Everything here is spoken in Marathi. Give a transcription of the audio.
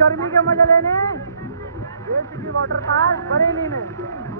गर्मी के मजा लेने वाटर पार्क बरेली में।